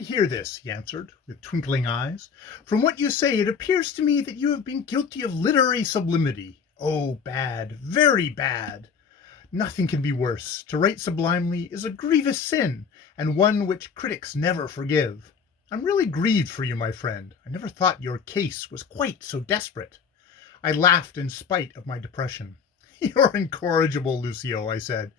to hear this, he answered, with twinkling eyes. From what you say, it appears to me that you have been guilty of literary sublimity. Oh, bad, very bad. Nothing can be worse. To write sublimely is a grievous sin, and one which critics never forgive. I'm really grieved for you, my friend. I never thought your case was quite so desperate. I laughed in spite of my depression. You're incorrigible, Lucio, I said,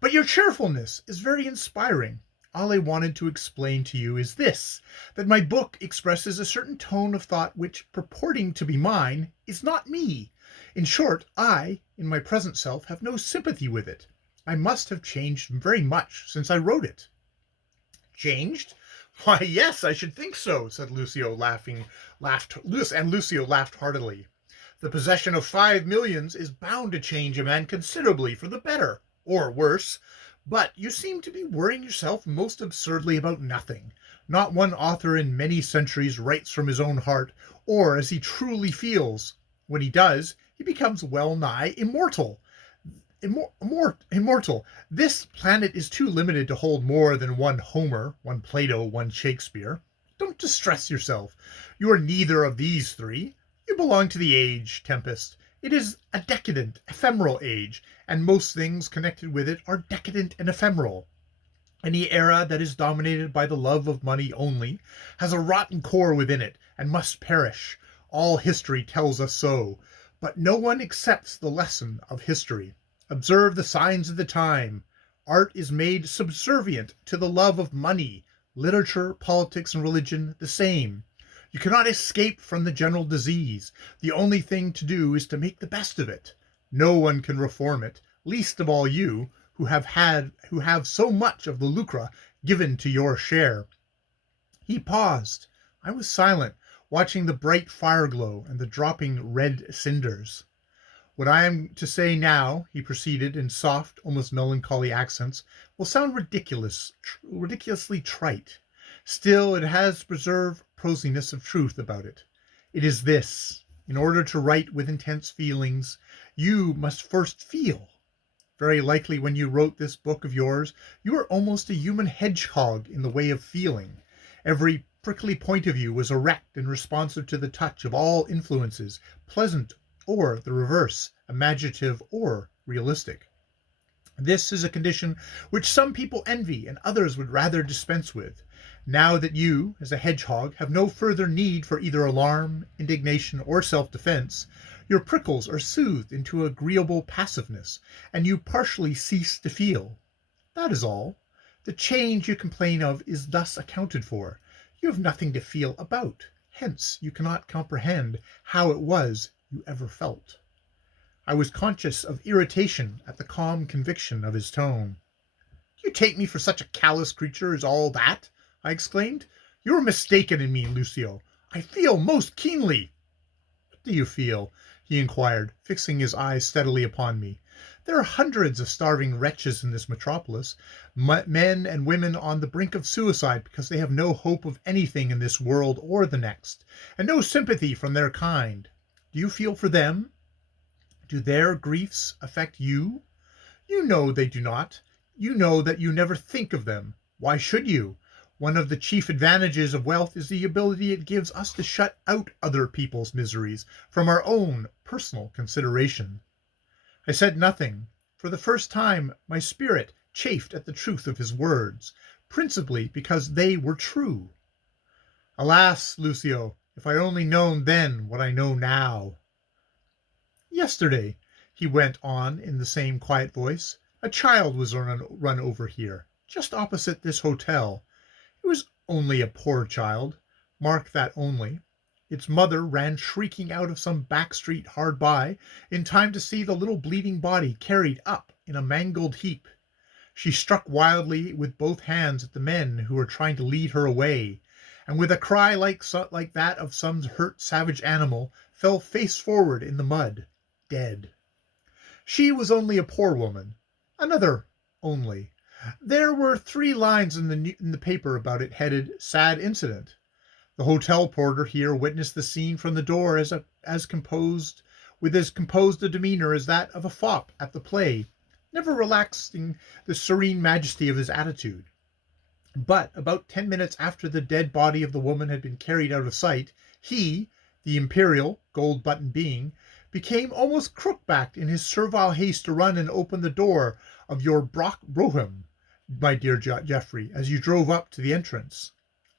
but your cheerfulness is very inspiring. All I wanted to explain to you is this, that my book expresses a certain tone of thought which, purporting to be mine, is not me. In short, I, in my present self, have no sympathy with it. I must have changed very much since I wrote it. Changed? Why, yes, I should think so, said Lucio, and Lucio laughed heartily. The possession of 5 millions is bound to change a man considerably for the better, or worse. But you seem to be worrying yourself most absurdly about nothing. Not one author in many centuries writes from his own heart, or as he truly feels. When he does, he becomes well nigh immortal. Immortal. This planet is too limited to hold more than one Homer, one Plato, one Shakespeare. Don't distress yourself. You are neither of these three. You belong to the age, Tempest. It is a decadent, ephemeral age, and most things connected with it are decadent and ephemeral. Any era that is dominated by the love of money only has a rotten core within it and must perish. All history tells us so, but no one accepts the lesson of history. Observe the signs of the time. Art is made subservient to the love of money. Literature, politics, and religion the same. You cannot escape from the general disease. The only thing to do is to make the best of it. No one can reform it, least of all you, who have so much of the lucre given to your share. He paused. I was silent, watching the bright fire glow and the dropping red cinders. What I am to say now, he proceeded in soft, almost melancholy accents, will sound ridiculously trite. Still, it has preserved prosiness of truth about it. It is this: in order to write with intense feelings, you must first feel. Very likely when you wrote this book of yours, you were almost a human hedgehog in the way of feeling. Every prickly point of you was erect and responsive to the touch of all influences, pleasant or the reverse, imaginative or realistic. This is a condition which some people envy and others would rather dispense with. Now that you, as a hedgehog, have no further need for either alarm, indignation, or self-defense, your prickles are soothed into agreeable passiveness, and you partially cease to feel. That is all. The change you complain of is thus accounted for. You have nothing to feel about. Hence, you cannot comprehend how it was you ever felt. I was conscious of irritation at the calm conviction of his tone. "You take me for such a callous creature as all that?" I exclaimed. "You are mistaken in me, Lucio. I feel most keenly." "What do you feel?" he inquired, fixing his eyes steadily upon me. "There are hundreds of starving wretches in this metropolis, men and women on the brink of suicide because they have no hope of anything in this world or the next, and no sympathy from their kind. Do you feel for them? Do their griefs affect you? You know they do not. You know that you never think of them. Why should you? One of the chief advantages of wealth is the ability it gives us to shut out other people's miseries from our own personal consideration." I said nothing. For the first time my spirit chafed at the truth of his words, principally because they were true. "Alas, Lucio, if I had only known then what I know now." "Yesterday," he went on in the same quiet voice, "a child was run over here, just opposite this hotel. It was only a poor child. Mark that only. Its mother ran shrieking out of some back street hard by, in time to see the little bleeding body carried up in a mangled heap. She struck wildly with both hands at the men who were trying to lead her away, and with a cry like that of some hurt savage animal, fell face forward in the mud, dead. She was only a poor woman. Another only. There were 3 lines in the paper about it headed 'Sad Incident.' The hotel porter here witnessed the scene from the door as composed a demeanor as that of a fop at the play, never relaxing the serene majesty of his attitude. But about 10 minutes after the dead body of the woman had been carried out of sight, he, the imperial, gold-buttoned being, became almost crook-backed in his servile haste to run and open the door of your brougham, my dear Geoffrey, as you drove up to the entrance.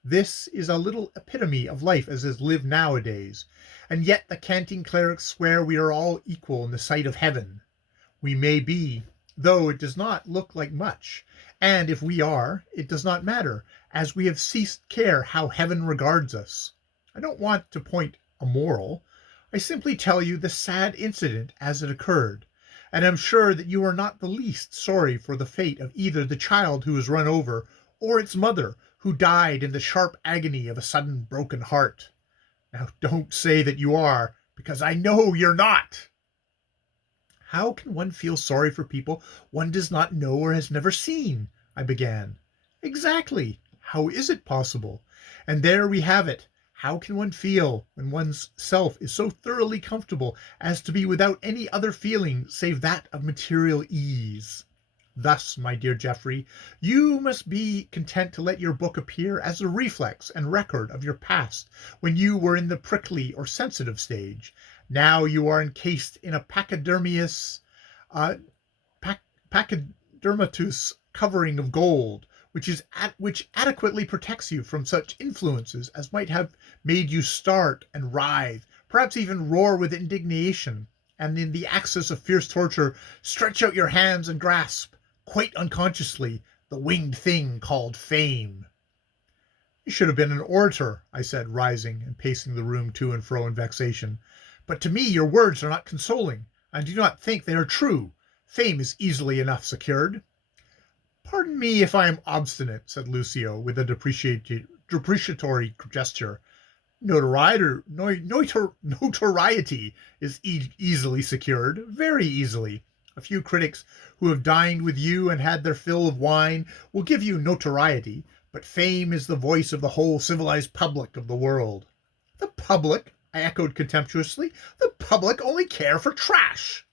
This is a little epitome of life as is lived nowadays, and yet the canting clerics swear we are all equal in the sight of heaven. We may be, though it does not look like much, and if we are, it does not matter, as we have ceased care how heaven regards us. I don't want to point a moral. I simply tell you the sad incident as it occurred, and am sure that you are not the least sorry for the fate of either the child who was run over or its mother, who died in the sharp agony of a sudden broken heart. Now don't say that you are, because I know you're not. How can one feel sorry for people one does not know or has never seen? I began. Exactly. How is it possible? And there we have it. How can one feel when one's self is so thoroughly comfortable as to be without any other feeling save that of material ease? Thus, my dear Geoffrey, you must be content to let your book appear as a reflex and record of your past when you were in the prickly or sensitive stage. Now you are encased in a pachydermatous covering of gold, which adequately protects you from such influences as might have made you start and writhe, perhaps even roar with indignation, and in the access of fierce torture stretch out your hands and grasp, quite unconsciously, the winged thing called fame. You should have been an orator, I said, rising and pacing the room to and fro in vexation. But to me your words are not consoling. I do not think they are true. Fame is easily enough secured. Pardon me if I am obstinate, said Lucio, with a depreciatory gesture. Notoriety is easily secured, very easily. A few critics who have dined with you and had their fill of wine will give you notoriety, but fame is the voice of the whole civilized public of the world. The public? I echoed contemptuously. The public only care for trash.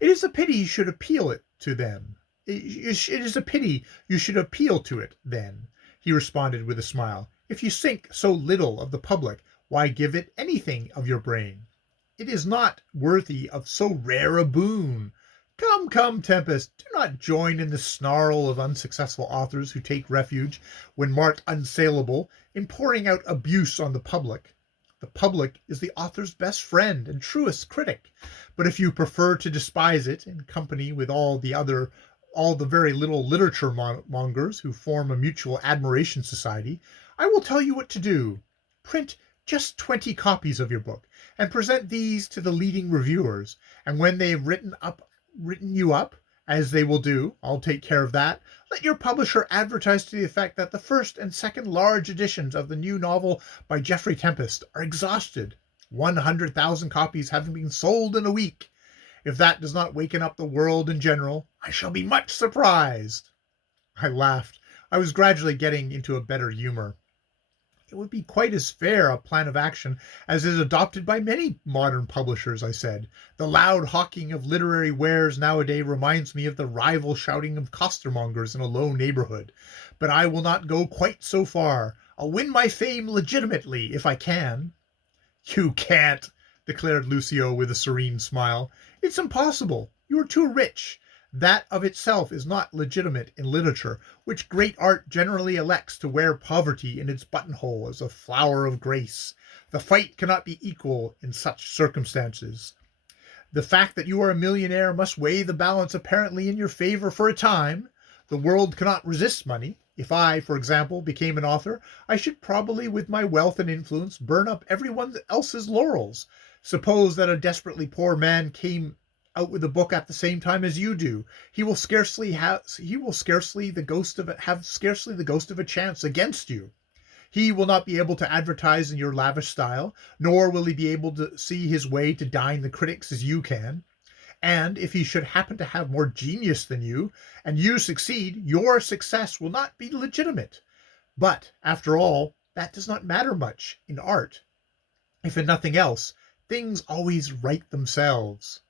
It is a pity you should appeal it to them. It is a pity you should appeal to it, then, he responded with a smile. If you think so little of the public, why give it anything of your brain? It is not worthy of so rare a boon. Come, come, Tempest, do not join in the snarl of unsuccessful authors who take refuge, when marked unsaleable, in pouring out abuse on the public. The public is the author's best friend and truest critic, but if you prefer to despise it in company with all the very little literature mongers who form a mutual admiration society, I will tell you what to do. Print just 20 copies of your book, and present these to the leading reviewers, and when they have written you up, as they will do, I'll take care of that, let your publisher advertise to the effect that the first and second large editions of the new novel by Geoffrey Tempest are exhausted, 100,000 copies having been sold in a week. If that does not waken up the world in general, I shall be much surprised. I laughed. I was gradually getting into a better humor. It would be quite as fair a plan of action as is adopted by many modern publishers, I said. The loud hawking of literary wares nowadays reminds me of the rival shouting of costermongers in a low neighborhood. But I will not go quite so far. I'll win my fame legitimately, if I can. You can't, declared Lucio with a serene smile. It's impossible. You are too rich. That of itself is not legitimate in literature, which great art generally elects to wear poverty in its buttonhole as a flower of grace. The fight cannot be equal in such circumstances. The fact that you are a millionaire must weigh the balance apparently in your favor for a time. The world cannot resist money. If I, for example, became an author, I should probably, with my wealth and influence, burn up everyone else's laurels. Suppose that a desperately poor man came out with a book at the same time as you do. He will scarcely have the ghost of a chance against you. He will not be able to advertise in your lavish style, nor will he be able to see his way to dine the critics as you can. And if he should happen to have more genius than you, and you succeed, your success will not be legitimate. But, after all, that does not matter much in art. If in nothing else, things always right themselves.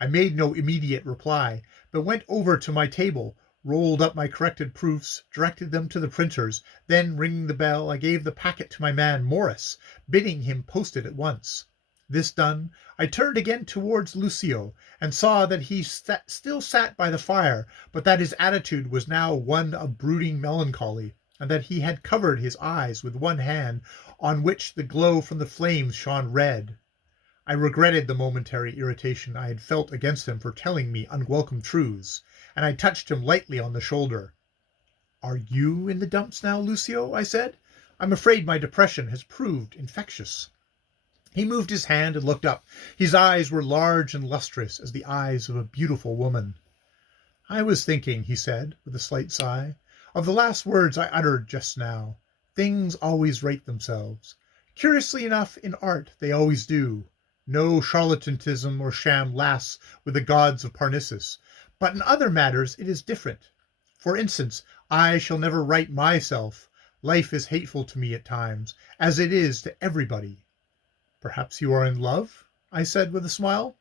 I made no immediate reply, but went over to my table, rolled up my corrected proofs, directed them to the printers. Then, ringing the bell, I gave the packet to my man Morris, bidding him post it at once. This done, I turned again towards Lucio, and saw that he still sat by the fire, but that his attitude was now one of brooding melancholy, and that he had covered his eyes with one hand, on which the glow from the flames shone red. I regretted the momentary irritation I had felt against him for telling me unwelcome truths, and I touched him lightly on the shoulder. "Are you in the dumps now, Lucio?" I said. "I'm afraid my depression has proved infectious." He moved his hand and looked up. His eyes were large and lustrous as the eyes of a beautiful woman. "I was thinking," he said, with a slight sigh, "of the last words I uttered just now. Things always right themselves. Curiously enough, in art they always do. No charlatanism or sham lasts with the gods of Parnassus, but in other matters it is different. For instance, I shall never write myself. Life is hateful to me at times, as it is to everybody." "Perhaps you are in love?" I said with a smile.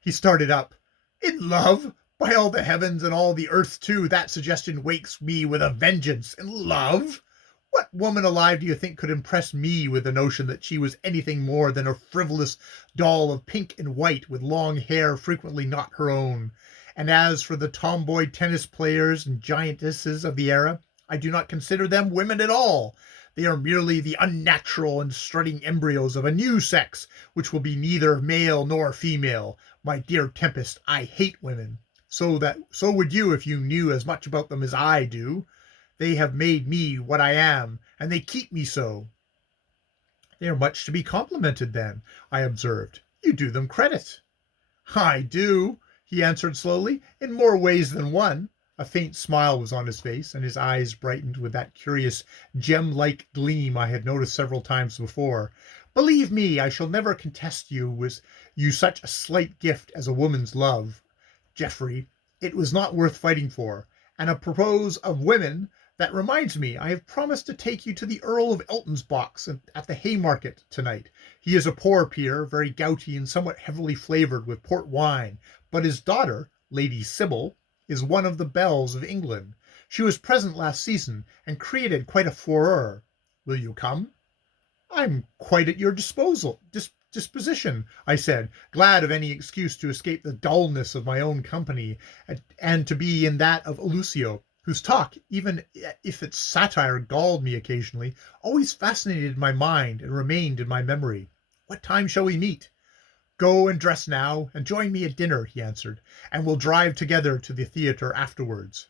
He started up. "In love? By all the heavens and all the earth too, that suggestion wakes me with a vengeance. In love? What woman alive do you think could impress me with the notion that she was anything more than a frivolous doll of pink and white with long hair frequently not her own? And as for the tomboy tennis players and giantesses of the era, I do not consider them women at all. They are merely the unnatural and strutting embryos of a new sex, which will be neither male nor female. My dear Tempest, I hate women. So would you if you knew as much about them as I do. They have made me what I am, and they keep me so." "They are much to be complimented, then," I observed. "You do them credit." "I do," he answered slowly, "in more ways than one." A faint smile was on his face, and his eyes brightened with that curious gem-like gleam I had noticed several times before. "Believe me, I shall never contest you such a slight gift as a woman's love, Geoffrey. It was not worth fighting for. And apropos of women, that reminds me, I have promised to take you to the Earl of Elton's box at the Haymarket tonight. He is a poor peer, very gouty and somewhat heavily flavoured with port wine, but his daughter, Lady Sybil, is one of the belles of England. She was present last season, and created quite a furore. Will you come?" "I'm quite at your disposition," I said, glad of any excuse to escape the dullness of my own company, and to be in that of Lucio, whose talk, even if its satire galled me occasionally, always fascinated my mind and remained in my memory. "What time shall we meet?" "Go and dress now, and join me at dinner," he answered, "and we'll drive together to the theatre afterwards.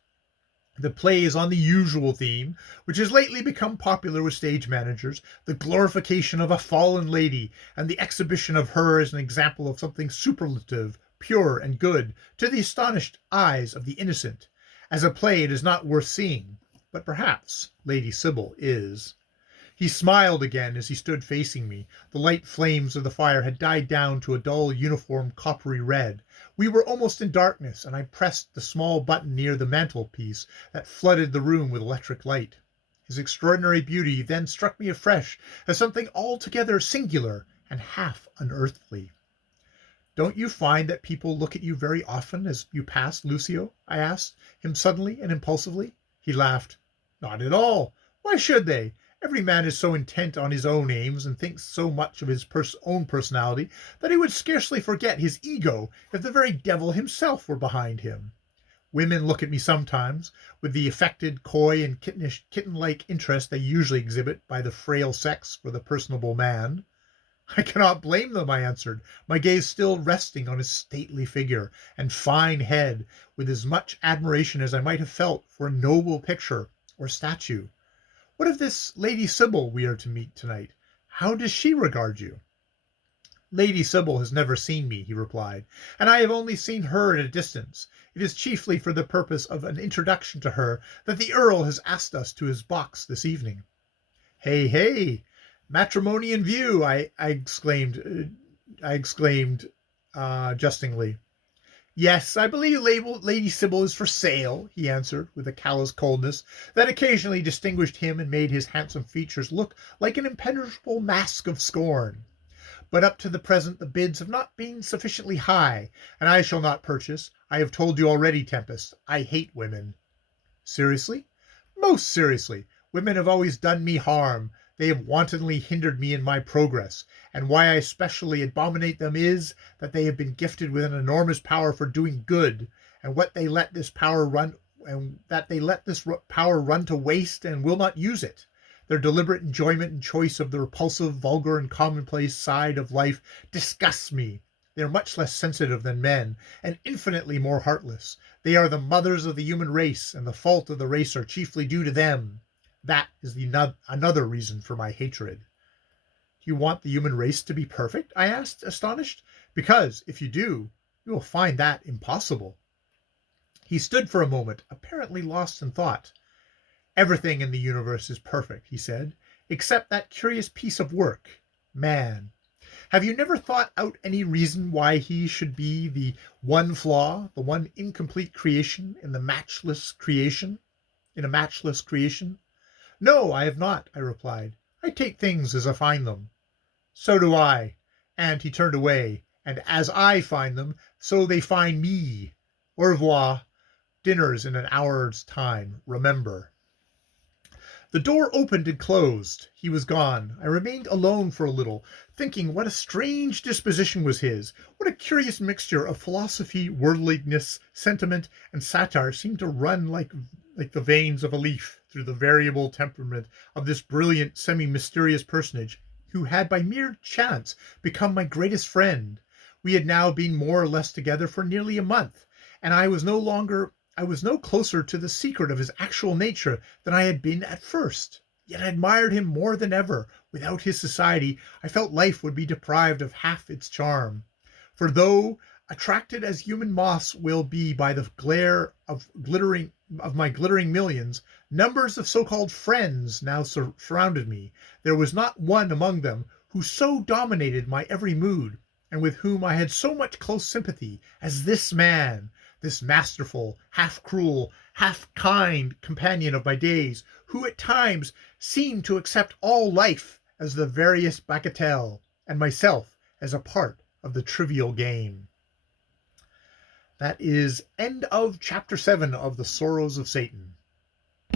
The play is on the usual theme, which has lately become popular with stage managers, the glorification of a fallen lady, and the exhibition of her as an example of something superlative, pure, and good, to the astonished eyes of the innocent. As a play it is not worth seeing, but perhaps Lady Sybil is." He smiled again as he stood facing me. The light flames of the fire had died down to a dull uniform coppery red. We were almost in darkness, and I pressed the small button near the mantelpiece that flooded the room with electric light. His extraordinary beauty then struck me afresh as something altogether singular and half unearthly. "Don't you find that people look at you very often as you pass, Lucio?" I asked him suddenly and impulsively. He laughed. "Not at all. Why should they? Every man is so intent on his own aims and thinks so much of his own personality that he would scarcely forget his ego if the very devil himself were behind him. Women look at me sometimes, with the affected, coy, and kitten-like interest they usually exhibit by the frail sex for the personable man. "I cannot blame them," I answered, my gaze still resting on his stately figure and fine head, with as much admiration as I might have felt for a noble picture or statue. "What of this Lady Sybil we are to meet tonight? How does she regard you?" "Lady Sybil has never seen me," he replied, "and I have only seen her at a distance. It is chiefly for the purpose of an introduction to her that the Earl has asked us to his box this evening." "Hey, hey! Matrimony in view!" I exclaimed, jestingly. "Yes, I believe Lady Sybil is for sale," he answered, with a callous coldness that occasionally distinguished him and made his handsome features look like an impenetrable mask of scorn. "But up to the present the bids have not been sufficiently high, and I shall not purchase. I have told you already, Tempest, I hate women." Seriously? Most seriously. Women have always done me harm. They have wantonly hindered me in my progress, and why I especially abominate them is that they have been gifted with an enormous power for doing good, and that they let this power run to waste and will not use it. Their deliberate enjoyment and choice of the repulsive, vulgar, and commonplace side of life disgusts me. They are much less sensitive than men, and infinitely more heartless. They are the mothers of the human race, and the fault of the race are chiefly due to them. That is another reason for my hatred. Do you want the human race to be perfect? I asked, astonished. Because, if you do, you will find that impossible. He stood for a moment, apparently lost in thought. Everything in the universe is perfect, he said, except that curious piece of work, man. Have you never thought out any reason why he should be the one flaw, the one incomplete creation in a matchless creation? No, I have not, I replied. I take things as I find them. So do I. And he turned away, and as I find them, so they find me. Au revoir. Dinner's in an hour's time, remember. The door opened and closed. He was gone. I remained alone for a little, thinking what a strange disposition was his. What a curious mixture of philosophy, worldliness, sentiment, and satire seemed to run like the veins of a leaf through the variable temperament of this brilliant, semi-mysterious personage, who had by mere chance become my greatest friend. We had now been more or less together for nearly a month, and I was no closer to the secret of his actual nature than I had been at first. Yet I admired him more than ever. Without his society, I felt life would be deprived of half its charm. For though attracted as human moths will be by the glare of my glittering millions, numbers of so-called friends now surrounded me. There was not one among them who so dominated my every mood, and with whom I had so much close sympathy, as this man, this masterful, half-cruel, half-kind companion of my days, who at times seemed to accept all life as the veriest bagatelle, and myself as a part of the trivial game. That is end of chapter 7 of the Srrws of Satan.